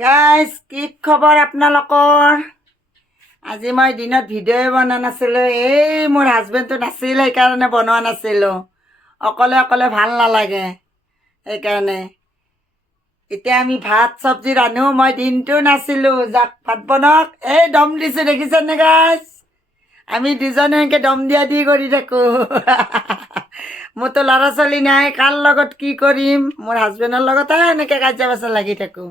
Guys কি খবৰ আপোনালোকৰ? আজি মই দিনত ভিডিঅ'ই বনোৱা নাছিলোঁ। মোৰ হাজবেণ্ডটো নাছিল, সেইকাৰণে বনোৱা নাছিলোঁ। অকলে অকলে ভাল নালাগে, সেইকাৰণে এতিয়া আমি ভাত চব্জি ৰান্ধো। মই দিনটো নাছিলোঁ, যাক ভাত বনাওক দম দিছোঁ, দেখিছেনে গাইজ? আমি দুজনে এনেকৈ দম দিয়া দি কৰি থাকোঁ। মোৰতো ল'ৰা ছোৱালী নাই, কাৰ লগত কি কৰিম? মোৰ হাজবেণ্ডৰ লগতে এনেকৈ কাজিয়া পেচাল লাগি থাকোঁ।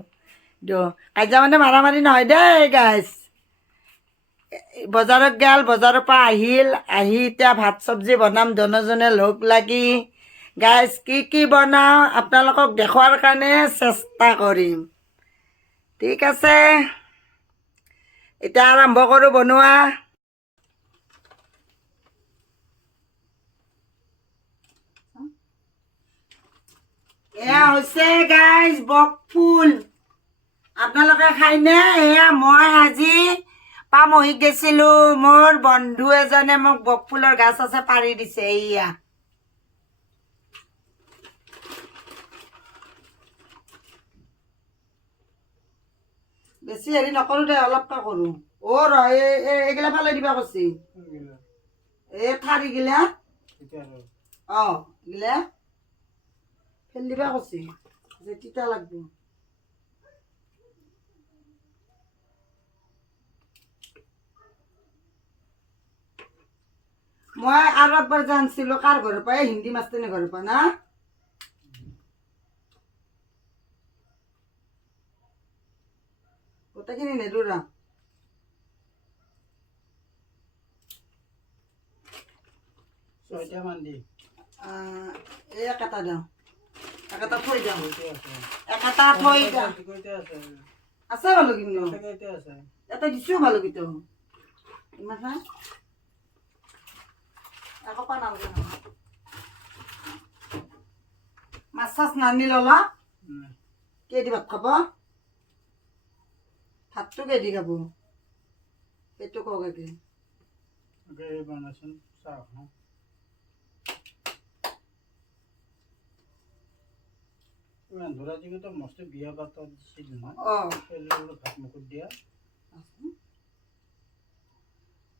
কাজিয়া মানে মাৰামাৰি নহয় দেই গাইজ। বজাৰত গ'ল, বজাৰৰ পৰা আহি এতিয়া ভাত চব্জি বনাম দুজনে লগ লাগি। গাইজ কি বনাওঁ আপোনালোকক দেখুৱাৰ কাৰণে চেষ্টা কৰিম, ঠিক আছে? এতিয়া আৰম্ভ কৰোঁ বনোৱা। এয়া হৈছে গাইজ বকফুল। আপোনালোকে খায়নে? এয়া মই আজি পামহিত গৈছিলোঁ, মোৰ বন্ধু এজনে মোক বকফুলৰ গাছ আছে পাৰি দিছে। এয়া বেছি হেৰি নকৰোঁ দে, অলপকৈ কৰোঁ। এইগিলা ফালে দিবা কৈছি, ঠাৰিগিলা এইগিলা ফেল দিবা কৈছি যে তিতা লাগব। মই আৰু একবাৰ জানছিলোঁ কাৰ ঘৰৰ পৰা, হিন্দী মাষ্টৰনীৰ ঘৰৰ পৰা না। গোটেইখিনি নেদো ৰা, একেটা দিওঁ, একেটা থৈ দিওঁ, একেটা থৈ দিওঁ। আছে ভালো, কিন্তু এটা দিছোঁ ভালো, কিন্তু ইমান একো নালাগে নহয়। মাছ চাছ নানি ললা, কেইদি ভাত খাব? ভাতটো কেইদি খাব সেইটো কওক একে। বিয়া পাতত দিছিল ভাত মুখত দিয়া,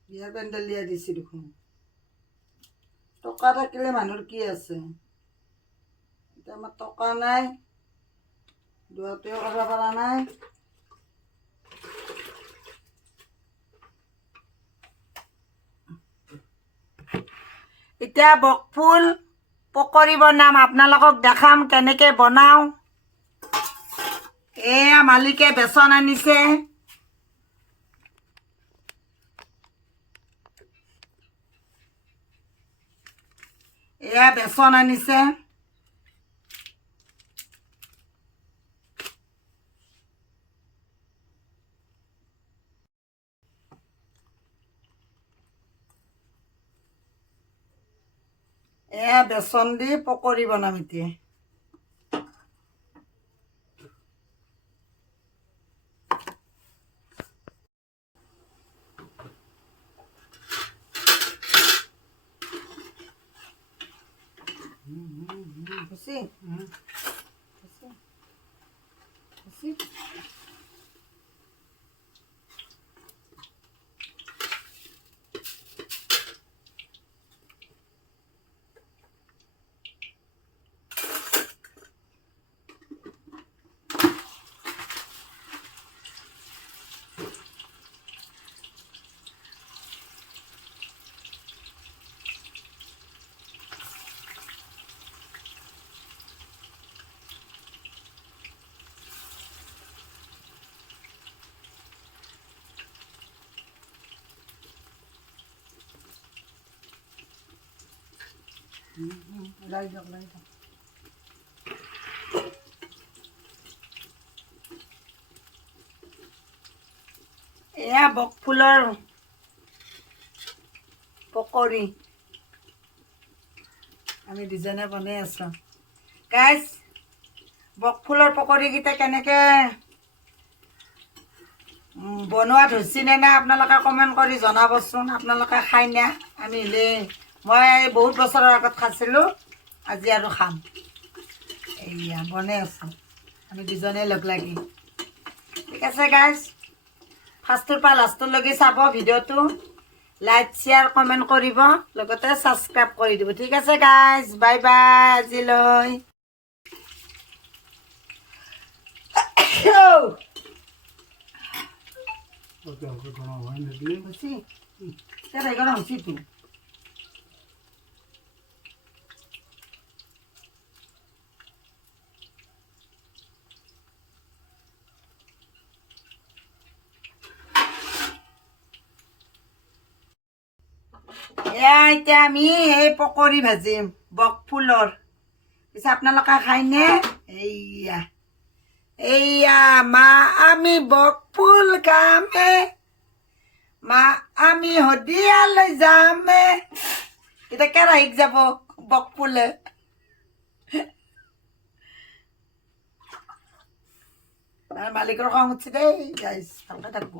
বিয়াৰ পেণ্ডেল দিয়া দিছি দেখোন। টকা থাকিলে মানুহৰ কি আছে? এতিয়া আমাৰ টকা নাই, দুৱাটোৱে কৰিব পৰা নাই। এতিয়া বকফুল পকৰি বনাম, আপোনালোকক দেখাম কেনেকৈ বনাওঁ। এয়া মালিকে বেচন আনিছে, এয়া বেচন আনিছে। এয়া বেচন দি পকৰি বনাম এতিয়া। এয়া বকফুলৰ পকৰি আমি দুজনে বনাই আছোঁ। গাইজ বকফুলৰ পকৰিকেইটা কেনেকৈ বনোৱা ধৰিছেনে নাই আপোনালোকে কমেণ্ট কৰি জনাবচোন। আপোনালোকে খায়নে? আমি মই বহুত বছৰৰ আগত খাইছিলোঁ, আজি আৰু খাম। এয়া বনাই আছোঁ আমি দুজনে লগ লাগি। ঠিক আছে গাইজ, ফাৰ্ষ্টৰ পৰা লাষ্টলৈকে চাব ভিডিঅ'টো, লাইক শ্বেয়াৰ কমেণ্ট কৰিব, লগতে ছাবস্ক্ৰাইব কৰি দিব। ঠিক আছে গাইজ, বাই বাই আজিলৈ। এয়া এতিয়া আমি এই পকৰি ভাজিম বকফুলৰ। পিছে আপোনালোকে খায়নে? এইয়া এইয়া মা আমি বকফুল খামে, মা আমি শদিয়ালৈ যামে। এতিয়া কেৰাহীত যাব বকফুলে। মালিকৰ খং উঠছে দেই গাইজ, ভালকে থাকব।